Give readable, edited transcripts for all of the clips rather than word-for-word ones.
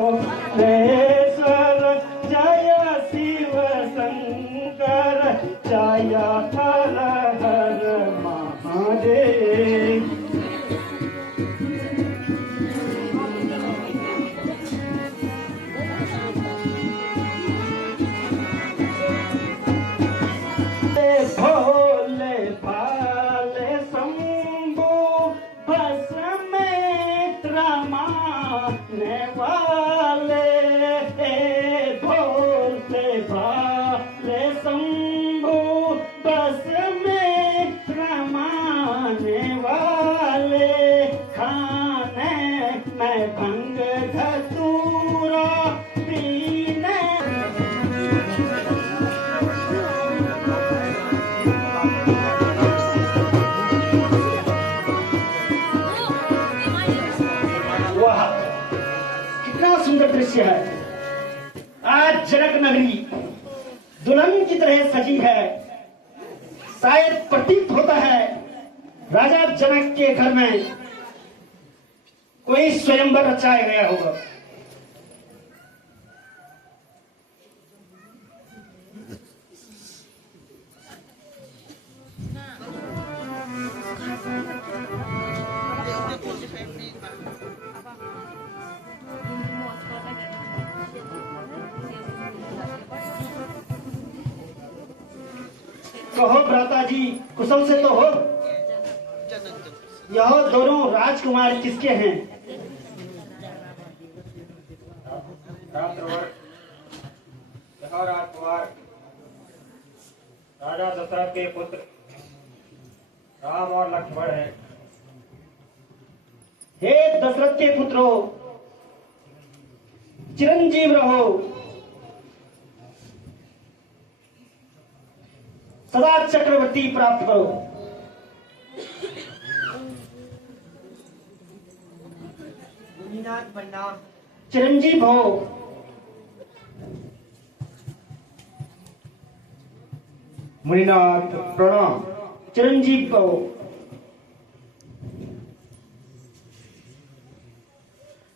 महेश्वर जय शिव शंकर जय हर हर महादेव। भोले भाले शंभु भस्म त्रमाने वाले, भोले भाले शंभु भस्म त्रमाने वाले, खाने में भंग धतूरा पीने। वाह, कितना सुंदर दृश्य है। आज जनक नगरी दुल्हन की तरह सजी है। शायद प्रतीत होता है राजा जनक के घर में कोई स्वयंवर रचाया गया होगा। कहो भ्राता जी, कुशल से तो हो। यह दोनों राजकुमार किसके हैं? यह राजकुमार राजा दशरथ के पुत्र राम और लक्ष्मण हैं। हे दशरथ के पुत्रों, चिरंजीव रहो, सदा चक्रवर्ती प्राप्त करो। चिरंजीव हो। मुनिनाथ प्रणाम। चिरंजीव हो।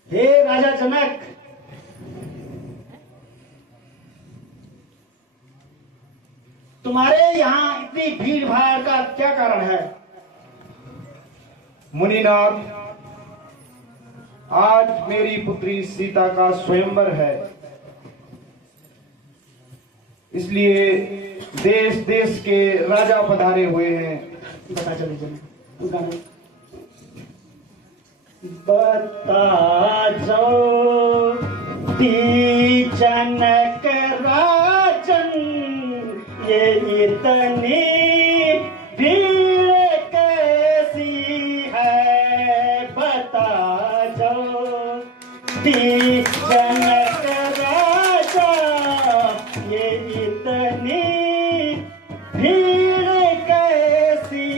हे राजा जनक, तुम्हारे यहाँ इतनी भीड़ भाड़ का क्या कारण है? मुनिनाथ, आज मेरी पुत्री सीता का स्वयंवर है, इसलिए देश देश के राजा पधारे हुए हैं। बता चले बता जाओ जनक राजन, ये इतनी भीड़ कैसी है? बता जाओ जनक राजा, ये इतनी भीड़ कैसी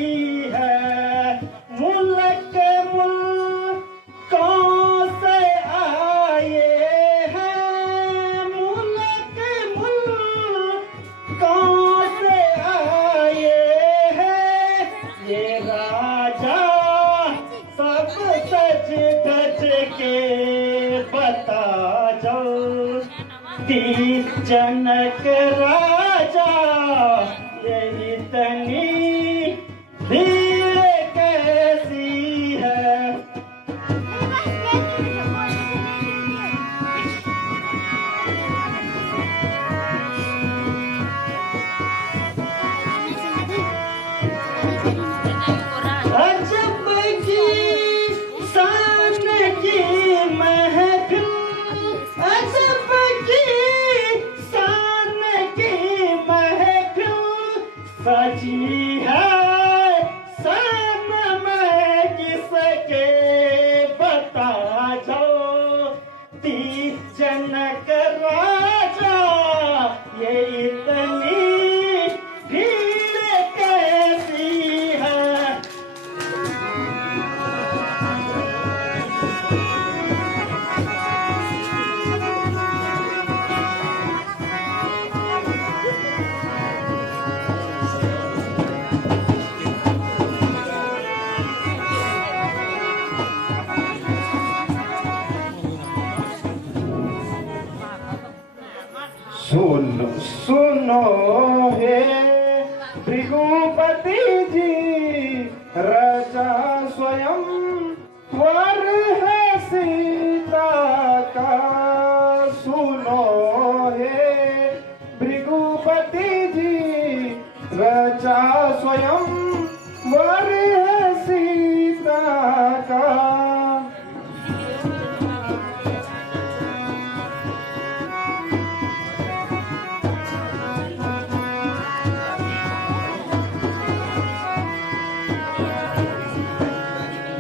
है? मुल्क मुल्कों से आए हैं, मुल्क मुल्कों से आए हैं, ये राजा सब सज धज के। बता जाओ जनक राजा, ये इतनी भीड़ कैसी है? अजब की शान की महफिल, अजब की शान की महफिल, सुनो सुनो हे भृगुपति जी, रचा स्वयं वर है सीता का। सुनो हे भृगुपति जी, रचा स्वयं वर है सीता का।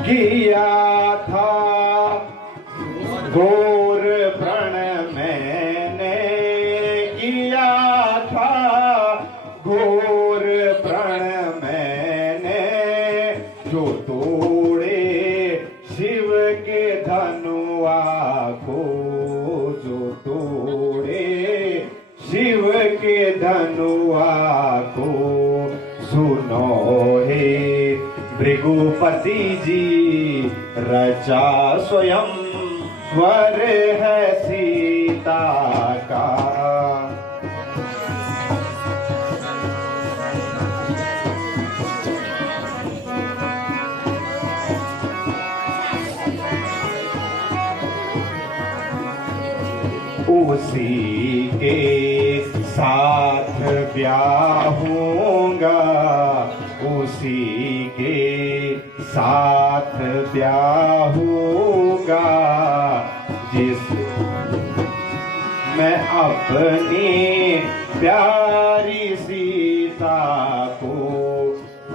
किया था घोर प्रण मैंने, किया था घोर प्रण मैंने, जो तोड़े शिव के धनुआ को, जो तोड़े शिव के धनुआ को। सुनो हे भृगुपति जी, रचा स्वयं वर है सीता का। उसी के साथ ब्याह होगा, उसी के साथ ब्याह होगा, जिस मैं अपनी प्यारी सीता को,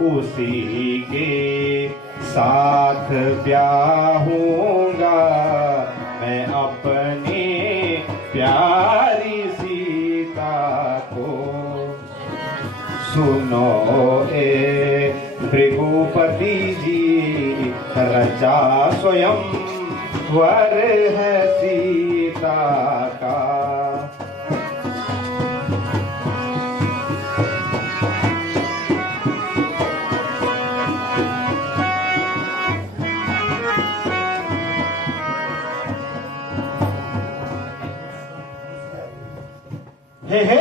उसी के साथ ब्याह होगा, मैं अपनी प्यारी सीता को। सुनो ए भृगुपति जी, रचा स्वयं वर है सीता का। हे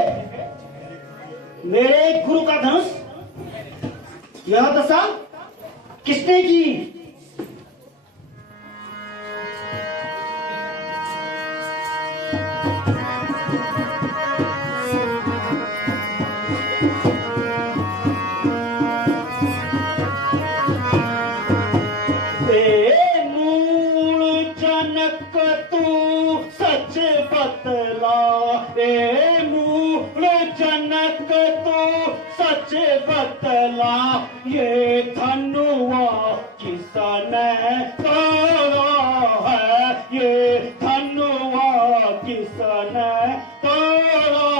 मेरे गुरु का धनुष, यह दशा किसने की? बतला ये धनुआ किसने तोड़ा है, ये धनुआ किसने तोड़ा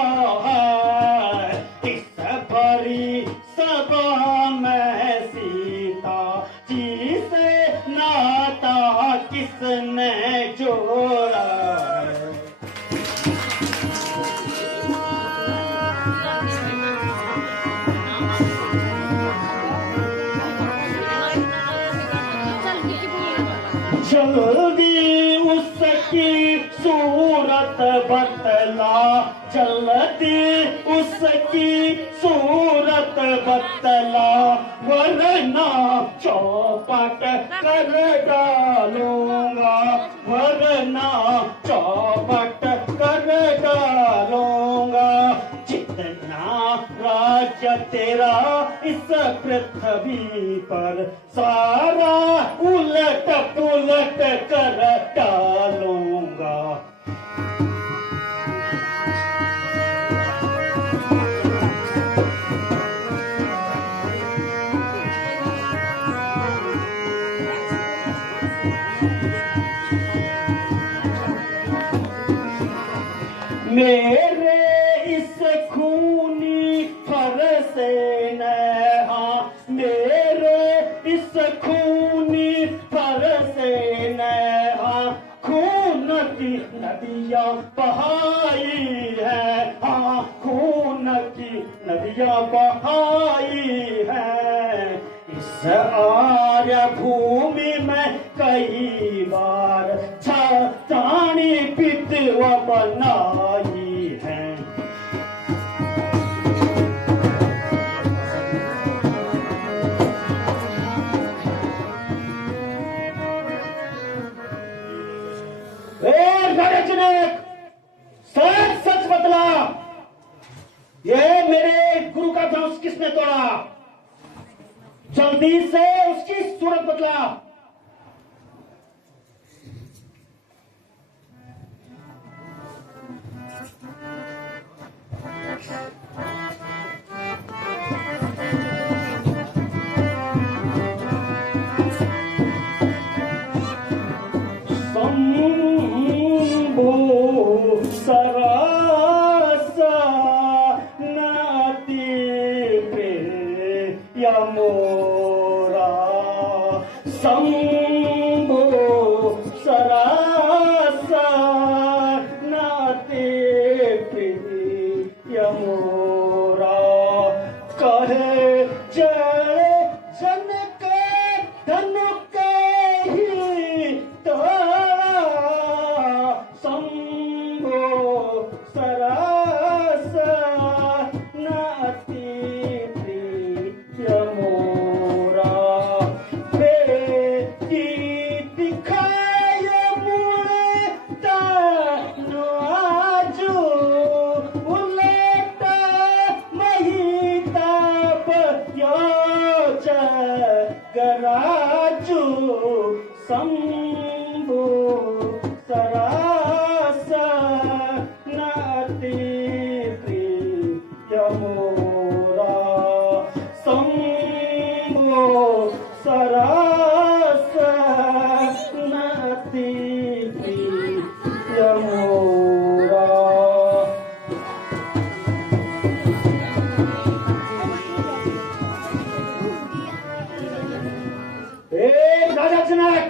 है। इस भरी सभा में सीता जी से नाता किसने जोड़ा है। जल्दी उसकी सूरत बतला, जल्दी उसकी सूरत बतला, वरना चौपट कर डालूंगा, वरना चौपट कर डालूंगा। जितना राज्य तेरा इस पृथ्वी पर, सारा उलट पुलट कर डालूंगा। मेरे इस खूनी फर से नहा, मेरे इस खूनी फर से नहा, खून की नदियां बहाई है, हाँ खून की नदियां बहाई है। इस आर्य भूमि में कई बार छातानी पितवा बनाई है, राजा जनक, सच सच बतला, ये मेरे गुरु का धनुष किसने तोड़ा? जल्दी से उसकी सूरत बतला। सरासा नाती प्रिय मोरा, शंभो सरासा नाती प्रिय मोरा, कहे जय जनक धनु ही तोड़ा, शंभो सरास नाती प्रिय मोरा, बेटी दिखाय मुळे तानो आजू, उलट महिताप योच गराजू, शंभो सरास नाती प्रिय मोरा, शंभो सरास नाती प्रिय मोरा। राजा जनक,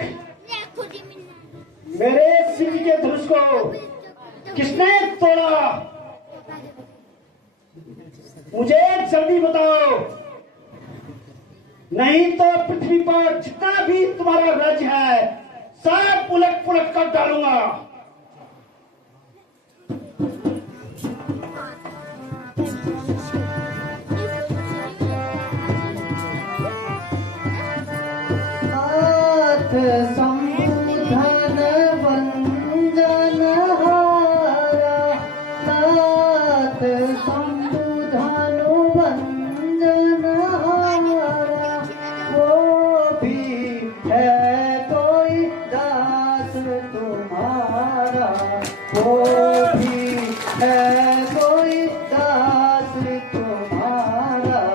मेरे सिंह के धनुष को किसने तोड़ा? मुझे जल्दी बताओ, नहीं तो पृथ्वी पर जितना भी तुम्हारा राज्य है सब उलट पुलट कर डालूंगा। संबुधन वंदन हारा, तात संबुधन वंदन हारा, वो भी है कोई दास तुम्हारा, वो भी है कोई दास तुम्हारा।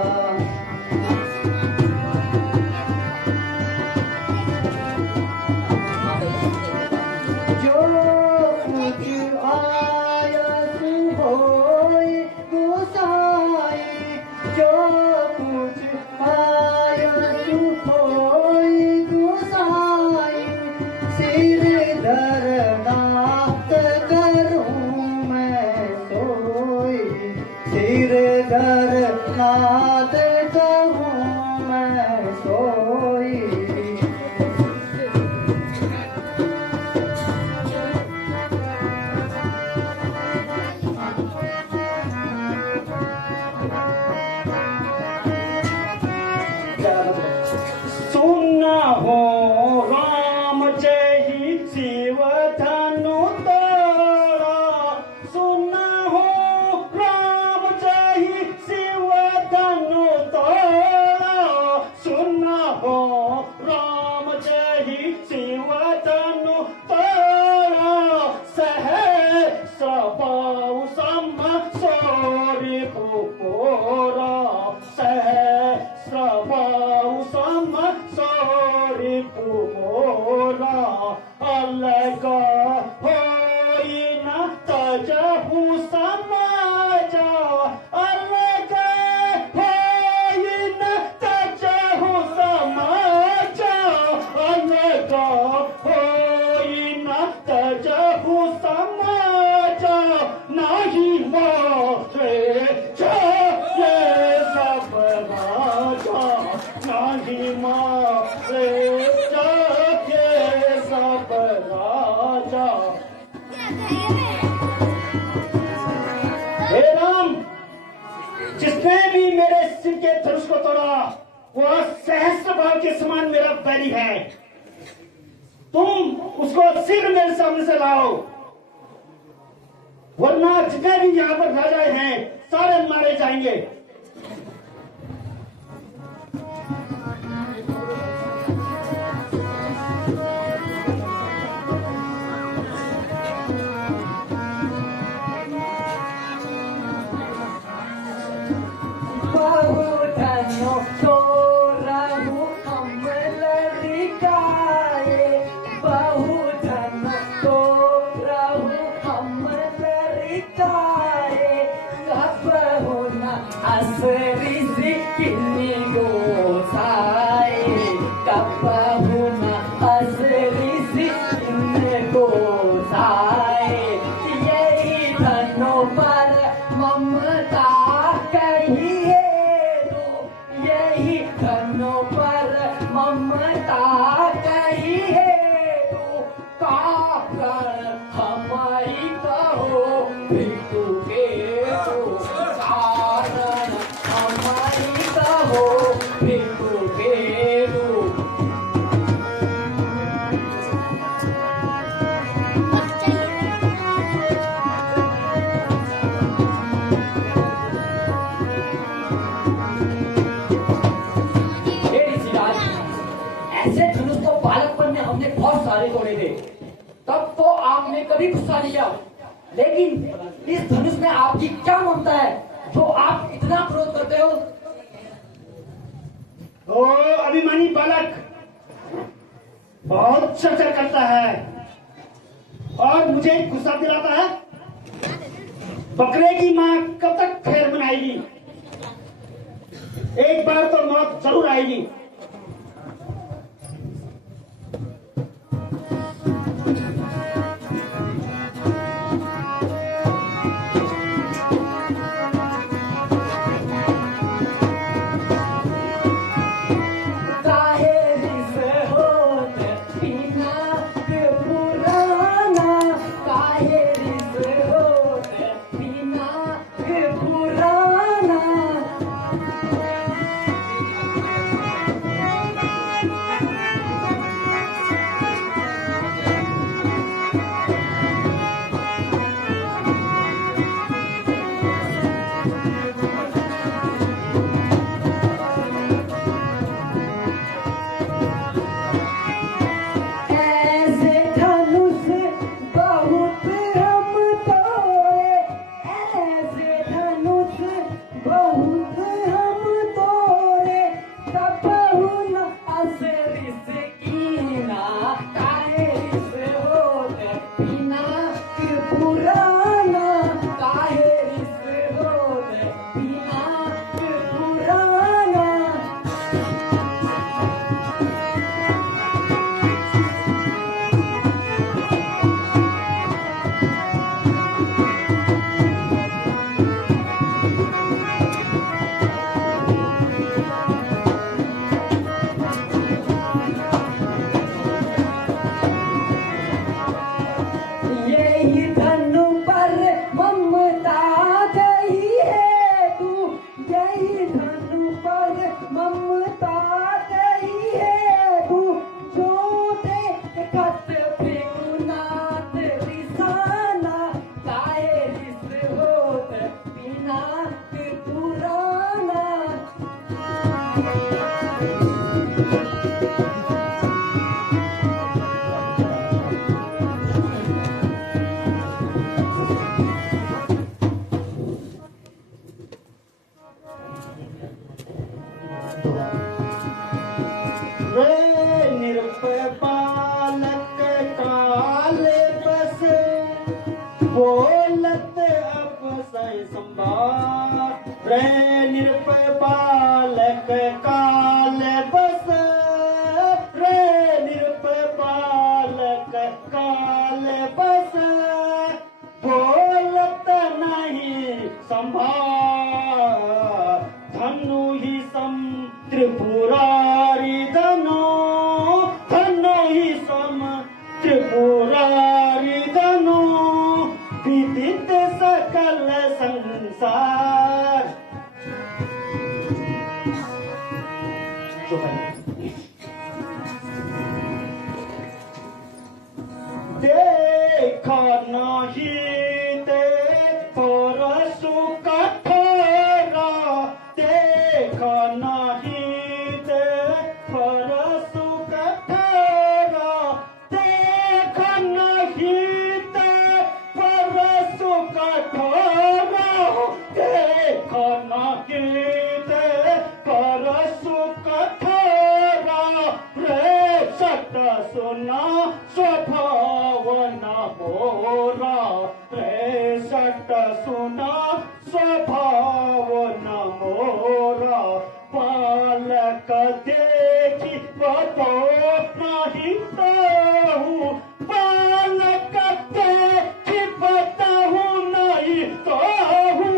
नाथ कहूँ मैं सोई, सुना हो राम जय ही शिव धनु तोड़ा, सुना हो राम जय ही शिव धनु तोड़ा, सुना हो राम जय ही शिव धनु तोड़ा, सहस्र बाहु सम सौरि पुपोरा, सहस्र बाहु सम सौरि पुपोरा, अलग होई न तजहु समाजा, अलग होई न तजहु समाजा, अलग होई न तजहु समाजा, नाही मोरे ये सब राजा, नाही मोरे ये सब राजा। हे राम, जिसने भी मेरे सिर के धनुष को तोड़ा वह सहस्त्र बाहु के समान मेरा बैरी है। तुम उसको शीघ्र मेरे सामने से लाओ। वरना जितने भी यहाँ पर राजा हैं सारे मारे जाएंगे। बहुधनो तोरहु हम लड़काए, बहुधनो तोरहु हम लड़काए, कबहु न असरी सिकिनी गोसाए, कबहु न असरी सिकिनी गोसाए। यही धनो पर ममता कहिए तो, यही धनो पर ममता कहिए तो, काकर हमारी कहो भिक्षु के तो, कारण हमारी कहो भिक्षु के तो। ऐसे धनुष तो बालकपन में हमने बहुत सारे तोड़े थे, तब तो आपने कभी गुस्सा नहीं किया, लेकिन इस धनुष में आपकी क्या ममता है जो आप इतना क्रोध करते हो? ओ अभिमानी बालक बहुत चर्चा करता है और मुझे गुस्सा दिलाता है। बकरे की माँ कब तक खैर मनाएगी? एक बार तो मौत जरूर आएगी। बोलत अब सै संभार रे निरपय बालक काल बस रे निरपय बालक काल बस बोलत नहीं संभार धनु ही सम त्रिपुरारी धनु धनु ही सम त्रिपुरारी धनु विदित सकल संसार। देखा नहीं ते बालक सुना स्वभाव न मोरा, बालक देखी बतो नहीं ताहू, बालक देखी बताहू नहीं ताहू,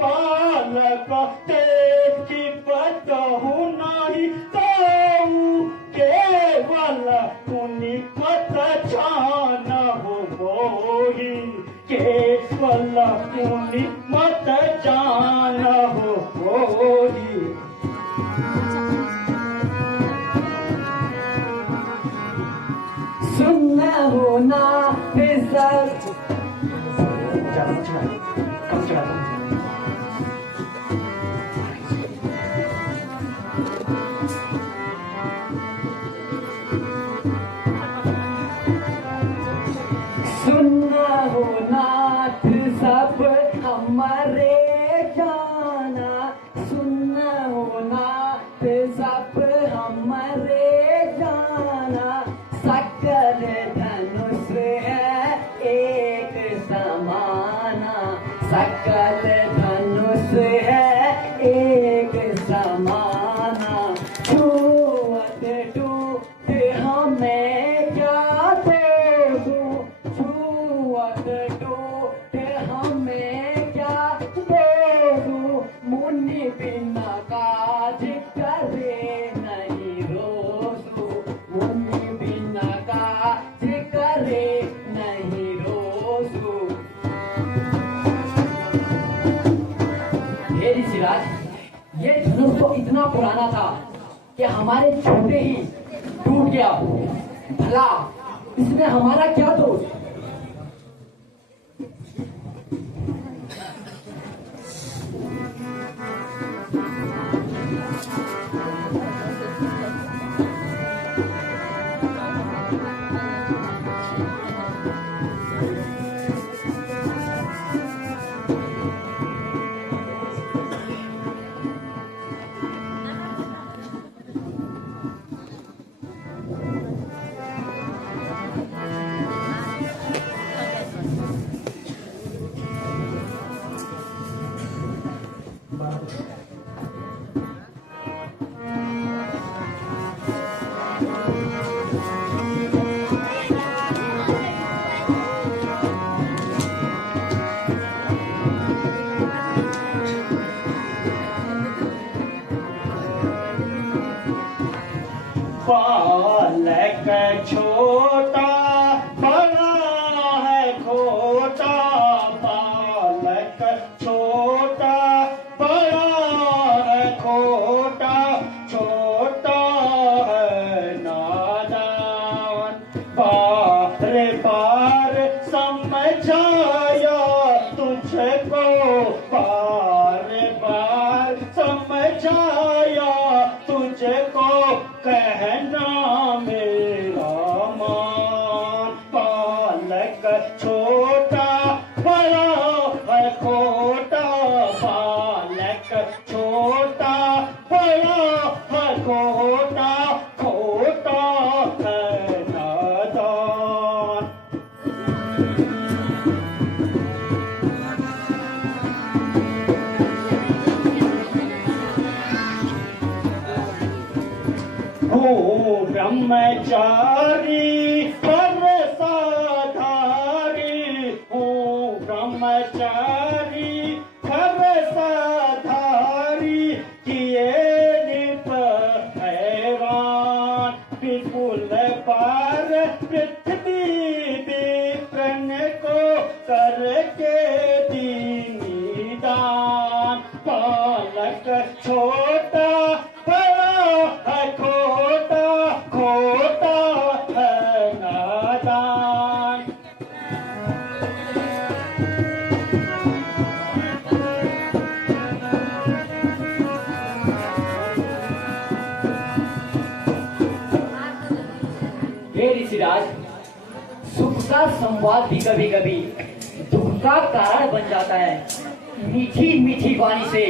बालक देखी बताहू नहीं ताहू, केवल पुनि मत जान हो मोही, केवल पुनि मत जान हो मोही। सुनना हो ना फिसल कम चढ़ा सुनना हो नाथ सब हमारे जाना, सुनना हो नाथ सब हमारे जाना, सकल धनुष है एक समाना, सकल धनुष है एक समाना, छूअत टूट हमें क्या दो, छूअत टूट हमें क्या दो, मुनि बिना काज करे नहीं रोसू, मुनि बिना काज करे नहीं रोसू। हे ऋषिराज, ये धनुष तो इतना पुराना था कि हमारे छोटे ही टूट गया, भला इसमें हमारा क्या दोष? बालक छोटा बड़ा है खोटा, बालक छोटा बड़ा है खोटा, छोटा है नादान, बार बार समझाया तुझको, बार बार समझाया तुझको, कहना मेरा मान, बालक छोटा बड़ा है खोटा, बालक छोटा बड़ा है खोटा, खोटा है नादान। हो ब्रह्मचारी पर साधारी, हो ब्रह्मचारी पर साधारी, किए निप हैरान, विपुल पार पृथ्वी विप्रन को करके दीनी दान, बालक छोटा बड़ा है खोटा, खोटा है नादान। हे ऋषिराज, सुख का संवाद भी कभी कभी दुख का कारण बन जाता है। मीठी मीठी वाणी से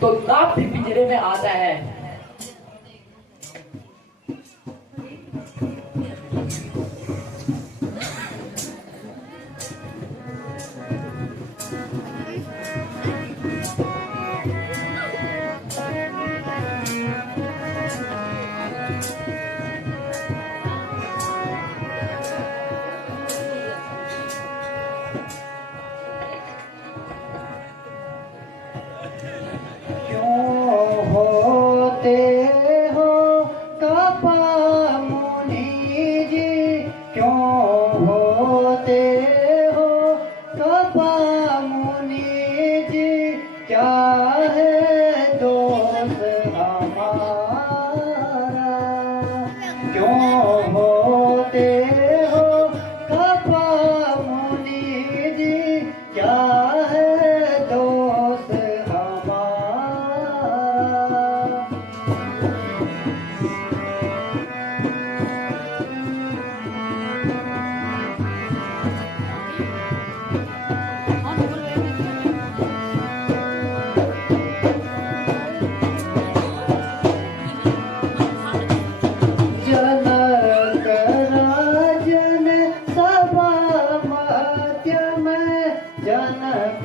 तो दाप भी पिंजरे में आता है। कपा मुनि जी क्या है दोष हमारा, क्यों होते हो कपा मुनि जी क्या है दोष हमारा। जनक राजन सभा मध्य में, जनक